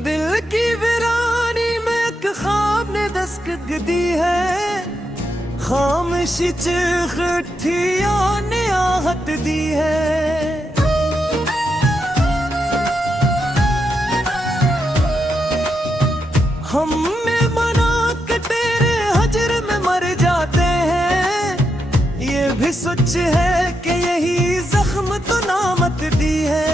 दिल की वीरानी में एक ख्वाब ने दस्तक दी है, खामोशी चीख उठी ने आहट दी है। हमने बना के तेरे हजर में मर जाते हैं, ये भी सच है कि यही जख्म तो नामत दी है।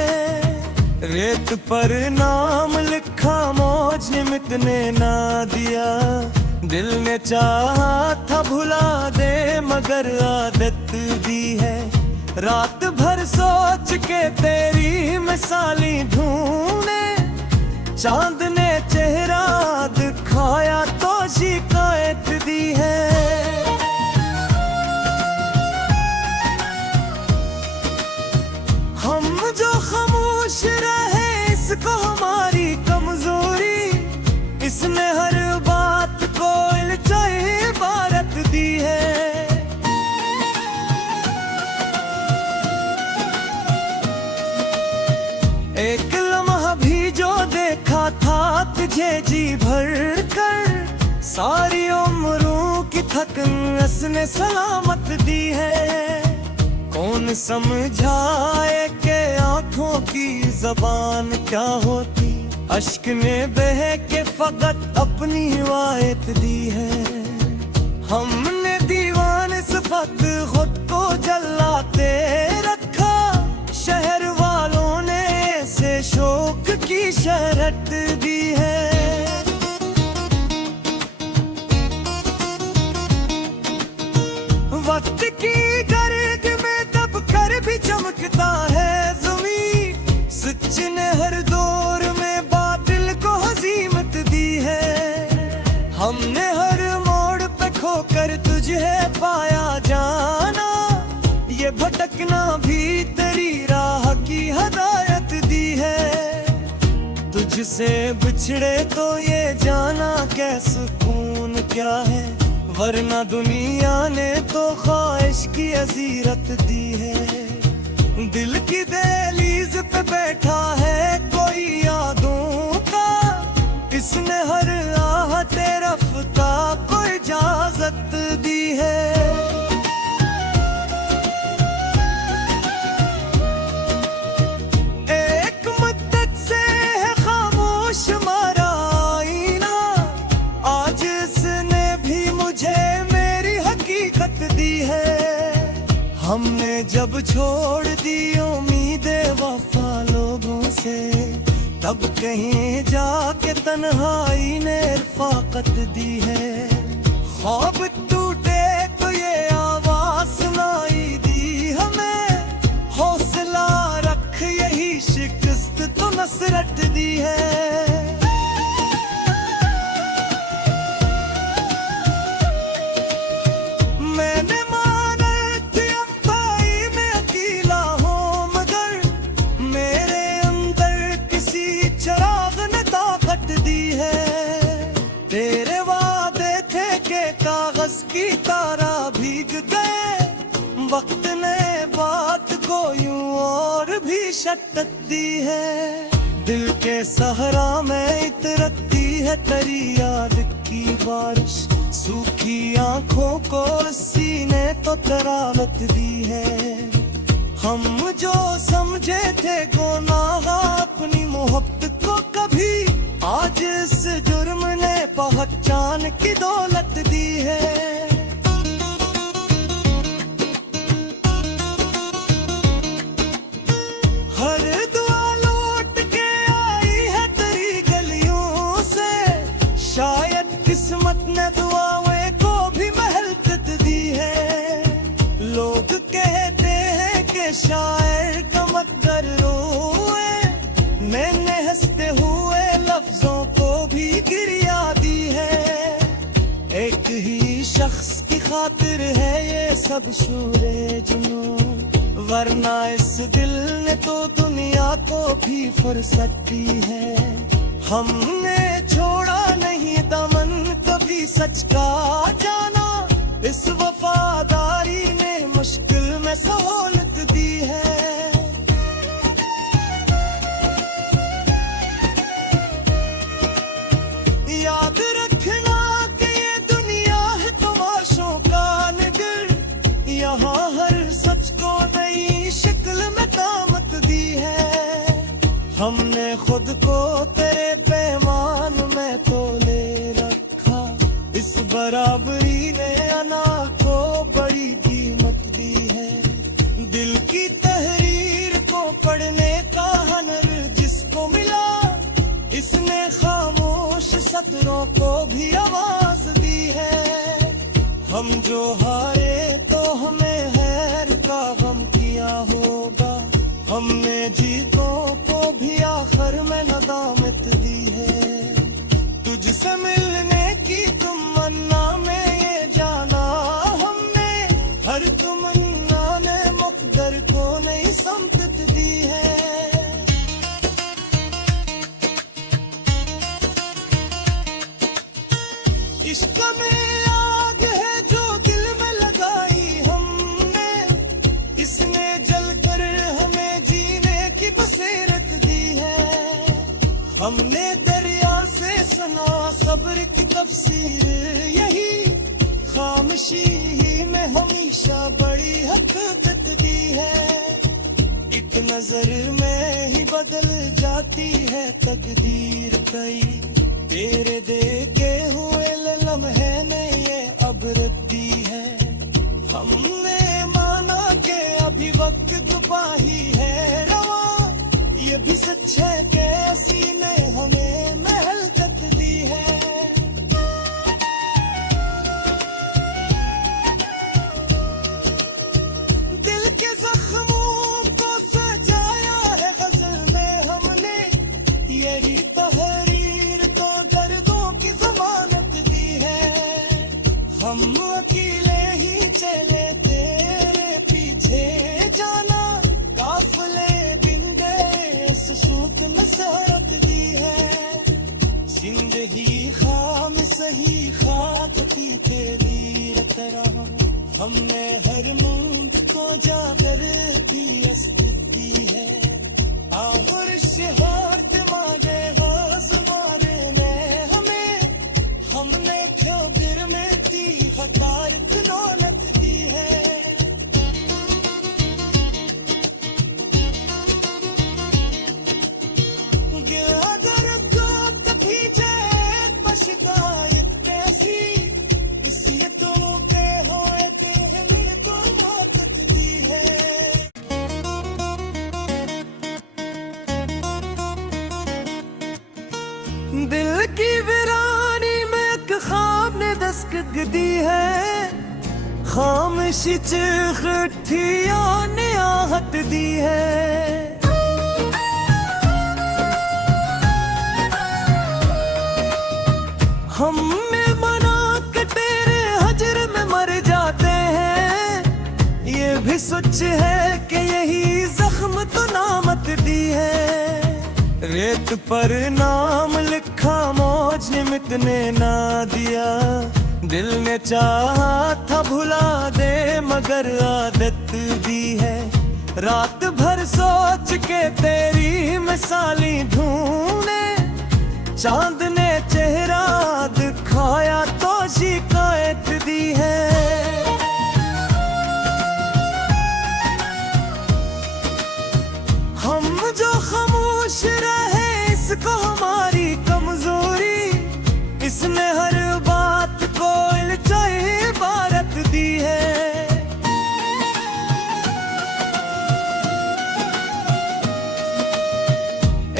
रेत पर नाम लिखा मौज ने मिटने ना दिया, दिल ने चाहा था भुला दे मगर आदत दी है। रात भर सोच के तेरी मिसाली ढूंढे, चांद ने चेहरा दिखाया तो शिकायत दी है। हम जो खामोश रहे इसको हमारी कमजोरी, इसने हर बात को इल्चाए इबारत दी है। एक लम्हा भी जो देखा था तुझे जी भर कर, सारी उम्रों की थकन इसने सलामत दी है। कौन समझाए कि आंखों की जबान क्या होती, अश्क ने बह के फकत अपनी हिवायत दी है। हमने दीवान सिफत खुद को जलाते रखा, शहर वालों ने से शौक की शरत दी है। वक्त की गर्द में दब कर भी चमकता है ज़मीं, सच ने हर दौर में बातिल को हज़ीमत दी है। हमने हर मोड़ पे खोकर तुझे पाया जाना, ये भटकना भी तेरी राह की हदायत दी है। तुझसे बिछड़े तो ये जाना क्या सुकून क्या है, वरना दुनिया ने तो ख्वाहिश की अजीरत दी है। दिल की दहलीज पे बैठा है कोई यादों का, इसने हर आहत रफ्ता को इजाजत दी है। एक मुद्दत से है खामोश हमारा आईना, आज इसने भी मुझे मेरी हकीकत दी है। हमने जब छोड़ दी उम्मीदें वफा लोगों से, तब कहीं जाके तन्हाई ने रफ़ाकत दी है। ख्वाब टूटे तो ये आवाज़ सुनाई दी हमें, हौसला रख यही शिकस्त तो नसरत दी है। मैंने माना थी अंधाई में अकेला हूँ, मगर मेरे अंदर किसी चिराग ने ताकत दी है। तेरे वादे थे कि कागज की तारा भीग गए, वक्त ने बात को यूं और भी शक्कत दी है। दिल के सहरा में इतरती है तेरी याद की बारिश, सूखी आंखों को सीने तो तरावत दी है। हम जो समझे थे गुनाह अपनी मोहब्बत को कभी, आज इस जुर्म ने पहचान की दौलत दी है। हर दुआ लौट के आई है तेरी गलियों से, शायद किस्मत ने दुआओं को भी महलकत दी है। लोग कहते हैं कि शायर का मकदर रोए, मैंने हंसते हुए लफ्जों को भी गिरिया दी है। एक ही शख्स की खातिर है ये सब शूरे जुनून, वरना इस दिल ने तो दुनिया को भी फुर्सत दी है। हमने छोड़ा नहीं दामन कभी सच का जाना, इस वफादारी ने मुश्किल में सहूलत दी है। हम जो हारे तो हमें हैर का गम किया होगा, हमने जीतों को भी आखिर में नदामत दी है। तुझसे मिलने की तमन्ना में ये जाना हमने, हर तमन्ना ने मुक़द्दर को नई समत दी है। इश्क में आग है जो दिल में लगाई हमने, इसने जलकर हमें जीने की बसीरत दी है। हमने दरिया से सुना सब्र की तफसीर, यही खामोशी ही में हमेशा बड़ी हकीकत दी है। एक नजर में ही बदल जाती है तकदीर कई, तेरे देखे हुए लम्हे ने ये अब रख दी है। हमने माना के अभी वक्त दुबाही है रवा, ये भी सच है कि असी ने हमें महल तक दी है। दिल के जख्मों को सजाया है गजल में हमने, यही तहरीर तो दर्दों की जमानत दी है। हम अकेले ही चले तेरे पीछे जाना, काफिले बिंदे इस सूत में सरक दी है। जिंदगी खाम सही खाक की तेरी तरह, हमने हर मुंद को जागर की अस्तित्व दी है। आखिर शहर दिमागे गाज मारे में हमें, हमने क्यों दिल में दी हकार कुनौलत दी है। गिला दर्द को तभी जाए बशिकायत कैसी, इसी तुम पे होए तेरे को मौत दी है। दिल की वीरानी में एक ख्वाब ने दस्तक दी है, खामोशी चिखठिया ने आहट दी है। हमने मना के तेरे हजर में मर जाते हैं, ये भी सच है कि यही जख्म तो नामत दी है। रेत पर नाम लिखा मौज ने मिटने ना दिया, दिल ने चाहा था भुला दे मगर आदत दी है। रात भर सोच के तेरी मिसाली ढूंढे, चांद ने चेहरा दिखाया तो शिकायत दी है। हम जो खामोश रहे इसको हमारी कमजोरी, इसने हर बात को इल्चाई इबारत दी है।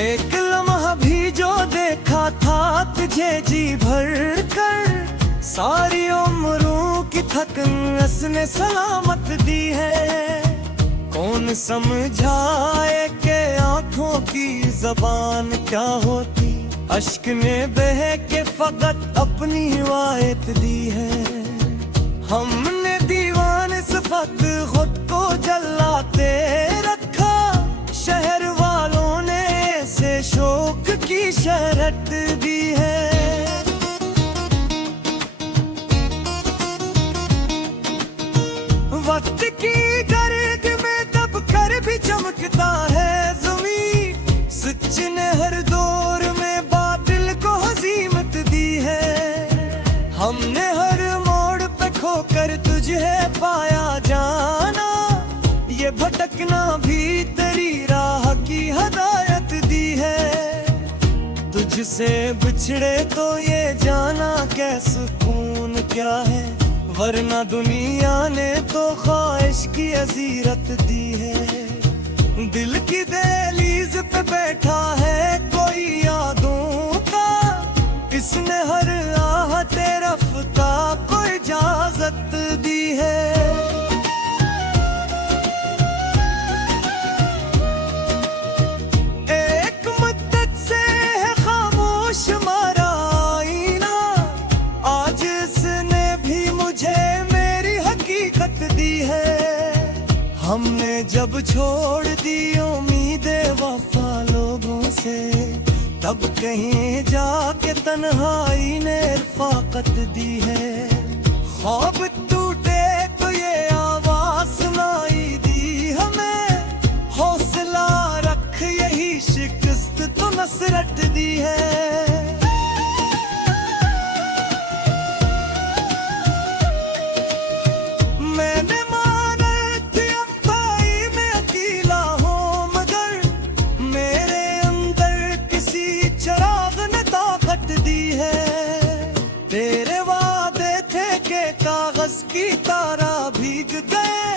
एक लम्हा भी जो देखा था तुझे जी भर कर, सारी उम्रों की थकन उसने सलामत दी है। कौन समझाए के आंखों की जबान क्या होती, अश्क ने बह के फकत अपनी हिवायत दी है। हमने दीवान सिफत खुद को जलाते रखा, शहर वालों ने से शोक की शरत दी है। वक्त की गर्द में दब कर भी चमकता है ज़मीं, सच ने हर दौर में बातिल को हज़ीमत दी है। हमने हर मोड़ पे खोकर तुझे पाया जाना, ये भटकना भी तेरी राह की हदायत दी है। तुझसे बिछड़े तो ये जाना क्या सुकून क्या है, वरना दुनिया ने तो ख्वाहिश की अजीरत दी है। दिल की दहलीज पे बैठा है कोई यादों का, इसने हर आहत रफ्ता को इजाजत जब छोड़ दी उम्मीदें वफा लोगों से, तब कहीं जाके तन्हाई ने रफाकत दी है। ख्वाब टूटे तो ये आवाज सुनाई दी हमें, हौसला रख यही शिकस्त तो नसरत दी है। मैंने माना कि अम्बाई में अकेला हूँ, मगर मेरे अंदर किसी चिराग ने ताकत दी है। तेरे वादे थे कि कागज की तारा भीग गए,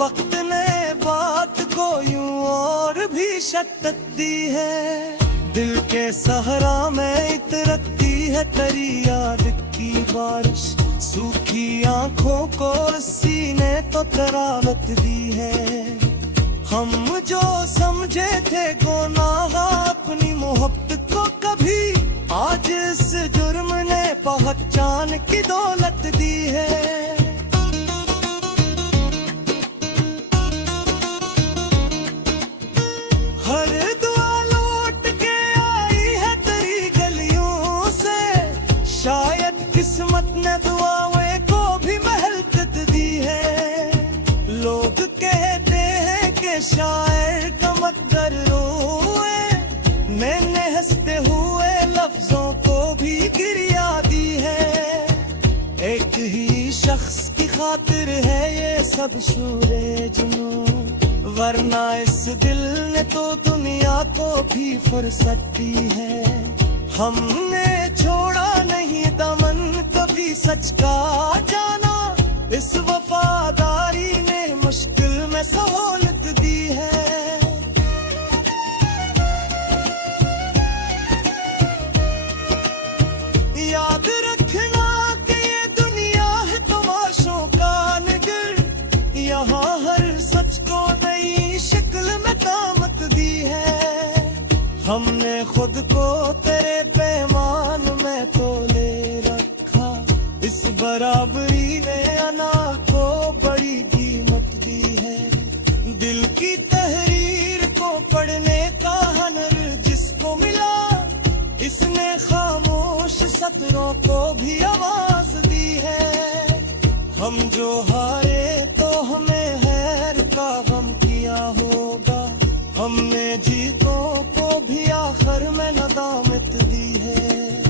वक्त ने बात को यूं और भी शक्कत दी है। दिल के सहरा में इतरती है तेरी याद की बारिश, सूखी आंखों को सीने तो तरावत दी है। हम जो समझे थे गुनाह अपनी मोहब्बत को कभी, आज इस जुर्म ने पहचान की दौलत दी है। हर दुआ लौट के आई है तेरी गलियों से, शायद किस्मत ने दुआओं को भी महलकत दी है। लोग कहते हैं कि शायर का मकदर रोए, मैंने हंसते हुए लफ्जों को भी गिरिया दी है। एक ही शख्स की खातिर है ये सब शूरे जुनून, वरना इस दिल ने तो दुनिया को भी फुर्सत दी है। हमने छोड़ा नहीं दामन कभी सच का जाना, इस वफादारी ने मुश्किल में सहूलत दी है। याद रखना कि ये दुनिया है तमाशों का नगर, यहाँ हर सच को नई शक्ल में दामत दी है। हमने खुद को तेरे पैमान में तोले रखा, इस बराबरी ने अना को बड़ी कीमत दी है। दिल की तहरीर को पढ़ने का हुनर जिसको मिला, इसने खामोश सतरों को भी आवाज दी है। हम जो हारे तो हमें हैर का गम किया होगा, हमने जीतों को भी आखिर में नदामत दी है।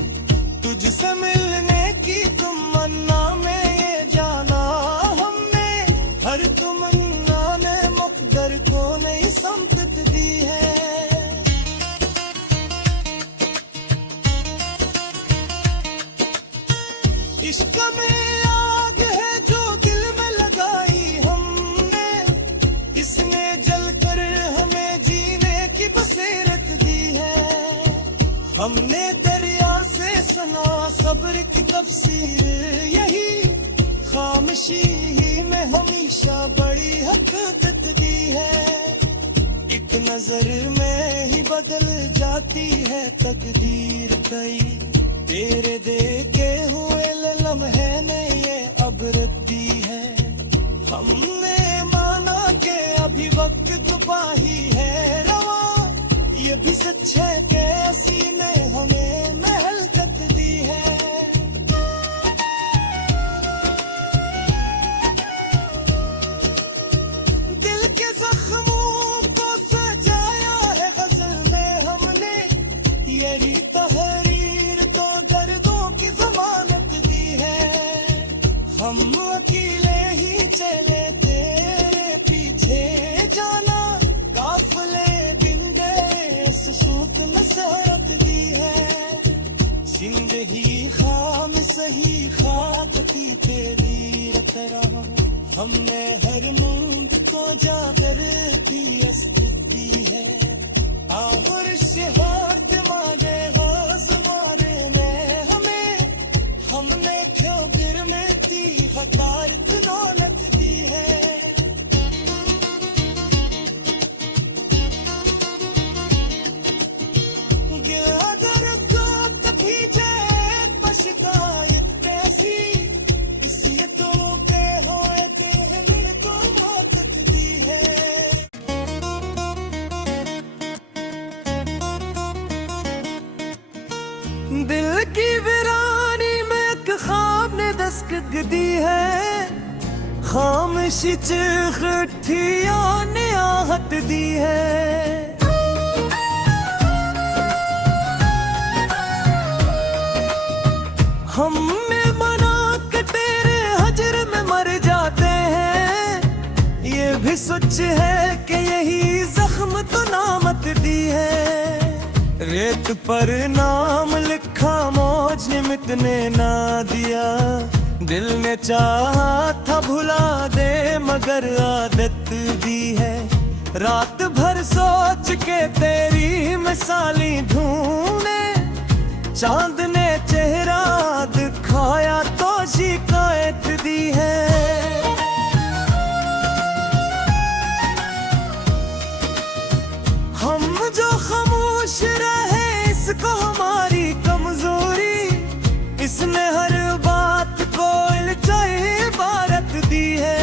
तुझसे मिलने की तमन्ना में ये जाना हमने, हर तमन्ना ने मुक़द्दर को नई समत दी है। इश्क में आग है जो दिल में लगाई हमने, इसने जलकर हमें जीने की बसीरत दी है। हमने दरिया से सुना सब्र की तफसीर यही, खामोशी ही में हमेशा बड़ी हकीकत दी है। एक नजर में ही बदल जाती है तकदीर कई, तेरे देखे हुए लम्हे ने ये अबरत दी है। हमने माना कि अभी वक्त दुबाही है रवा, ये भी सच है कि हंसी ने हमें महलकत दी है। दिल के जख्मों को सजाया है गजल में हमने, यही तहरीर तो दर्दों की जमानत दी है। हम अकेले ही चले तेरे पीछे जाना, काफिले बिंदे इस सूत नसरत दी है। जिंदगी खाम सही खाक थी तेरी तरह, हमने हर नींद को जागर की अस्त दी है। आखिर शहर तुम्हारे ज़माने में हमें, हमने क्यों गिर में थी हकार दौलत दी है। अगर तो कभी जाए पछताए कैसी, इसी तो के होए दिल को मौत दी है। दिल की वीरानी में एक ख्वाब ने दस्तक दी है, खामोशी चिखठिया ने आहट दी है। हमने बना के तेरे हजर में मर जाते हैं, ये भी सच है कि यही जख्म तो नामत दी है। रेत पर नाम लिखा मौज ने मिटने ना दिया, दिल ने चाहा था भुला दे मगर आदत दी है। रात भर सोच के तेरी मिसाली ढूंढे, चांद ने चेहरा दिखाया तो शिकायत दी है। हम जो खामोश रहे इसको हमारी कमजोरी, इसने हर बात को इल्चाए इबारत दी है।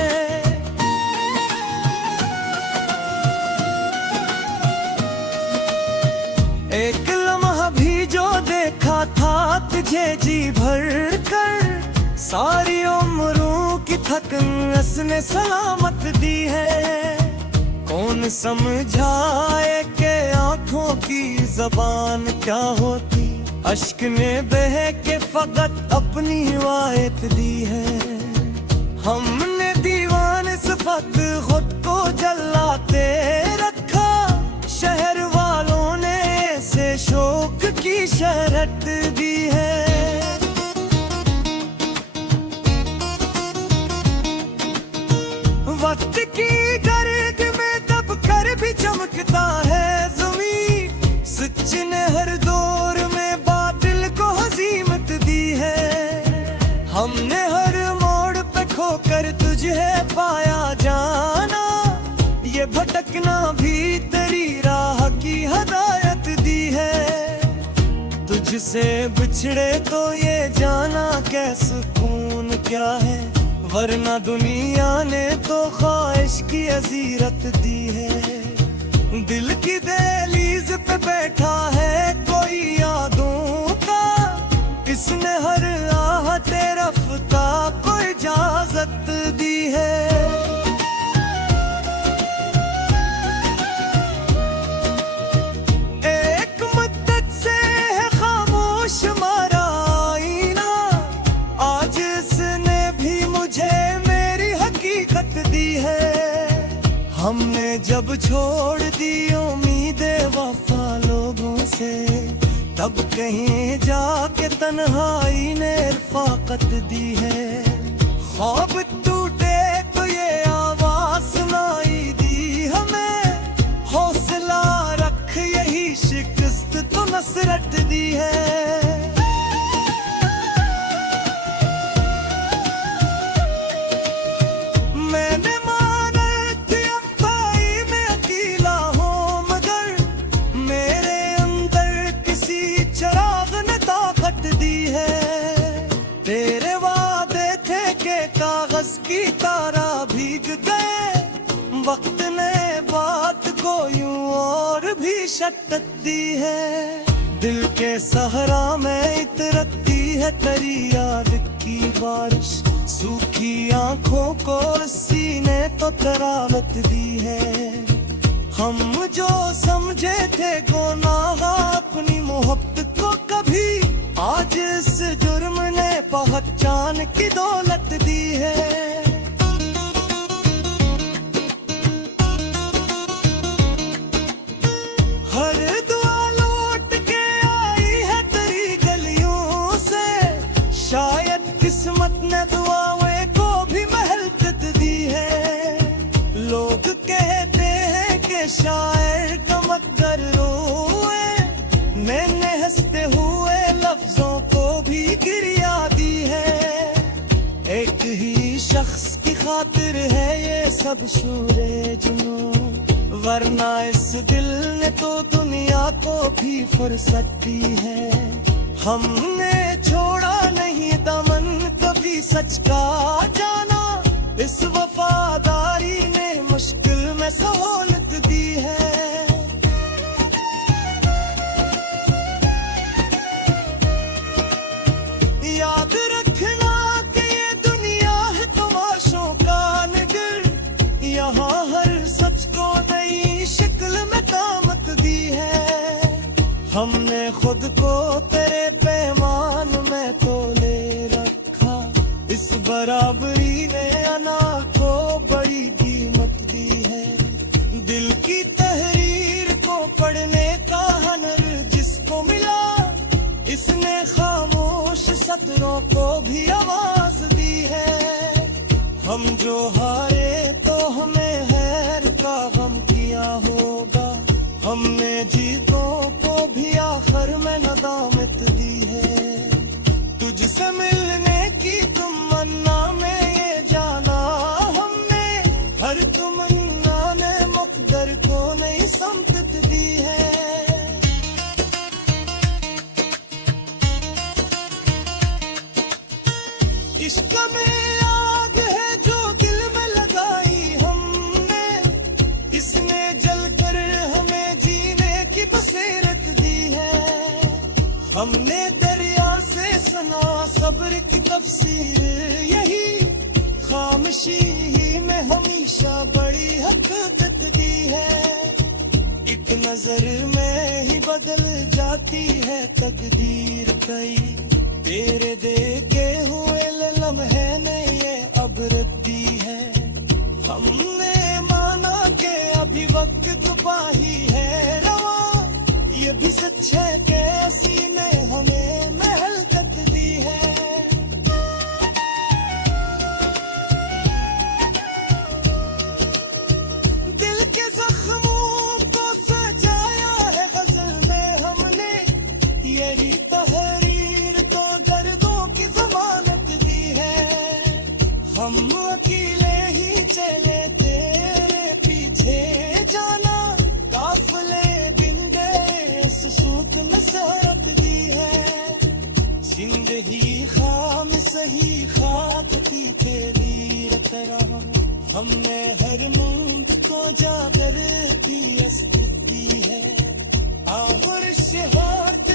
एक लम्हा भी जो देखा था तुझे जी भर कर, सारी उम्रों की थकन उसने सलामत दी है। कौन समझाए कि आंखों की जबान क्या होती, अश्क ने बह के फकत अपनी वायत दी है। हमने दीवान सिफत खुद को जलाते रखा, शहर वालों ने से शौक की शरत दी है। वक्त की गर्द में दब कर भी चमकता है ज़मीं, सच ने हर दौर में बातिल को हज़ीमत दी है। हमने हर मोड़ पे खोकर तुझे पाया जाना, ये भटकना भी तेरी राह की हदायत दी है। तुझसे बिछड़े तो ये जाना क्या सुकून क्या है, वरना दुनिया ने तो ख्वाहिश की अजीरत दी है। दिल की दहलीज पे बैठा है कोई यादों का, इसने हर आहत रफ्ता को इजाजत दी है। एक मुद्दत से है खामोश हमारा आईना, आज इसने भी मुझे मेरी हकीकत दी है। हमने जब छोड़ दी उम्मीदें वफा लोगों से, तब कहीं जाके तन्हाई ने रफ़ाकत दी है। ख्वाब टूटे तो ये आवाज़ सुनाई दी हमें, हौसला रख यही शिकस्त तो नसरत दी है। मैंने माना थी अम्बाई में अकेला हूँ, मगर मेरे अंदर किसी चिराग ने ताकत दी है। तेरे वादे थे कि कागज की तारा भीग गए, वक्त ने बात को यूं और भी शक्कत दी है। दिल के सहरा में इतरती है तेरी याद की बारिश, सूखी आंखों को सीने तो तरावत दी है। हम जो समझे थे गुनाह अपनी मोहब्बत को कभी, आज इस जुर्म ने पहचान की दौलत दी है। हर दुआ लौट के आई है तेरी गलियों से, शायद किस्मत ने दुआओं को भी महलत दी है। लोग कहते हैं कि शायर कमतर रोए, मैंने हंसते हुए लफ्जों को भी गिरिया दी है। एक ही शख्स की खातिर है ये सब शूरे जुनून, वरना इस दिल ने तो दुनिया को भी फुर्सत दी है। हमने छोड़ा नहीं दामन कभी सच का जाना, इस वफादारी ने मुश्किल में सहूलत दी है। दिल की तहरीर को पढ़ने का हनर जिसको मिला, इसने खामोश सतरों को भी आवाज दी है। हम जो हारे तो हमें हैर का गम किया होगा, हमने जीतों को भी आखिर में नदामत दी है। तुझसे मिलने की तमन्ना में ये जाना हमने, हर तमन्ना ने मुक़द्दर को नई समत दी है। इश्क में आग है जो दिल में लगाई हमने, इसने जलकर हमें जीने की बसीरत दी है। हमने दरिया से सुना सब्र की तफसीर, यही खामोशी ही में हमेशा बड़ी हकीकत दी है। एक नजर में ही बदल जाती है तकदीर कई, तेरे देखे हुए लम्हे ने ये अबरत दी है। हमने माना के अभी वक्त दुबाही है रवा, ये भी सच है कि हंसी ने हमें महल तक दी है। दिल के जख्मों को सजाया है गजल में हमने, यही तहरीर तो दर्दों की जमानत दी है। हम अकेले ही चले तेरे पीछे जाना, काफिले बिंदे इस सूत में सरक दी है। जिंदगी खाम सही खाक थी तेरी तरह, हमने हर नींद को जागर थी अस्ती है। आखिर शहारत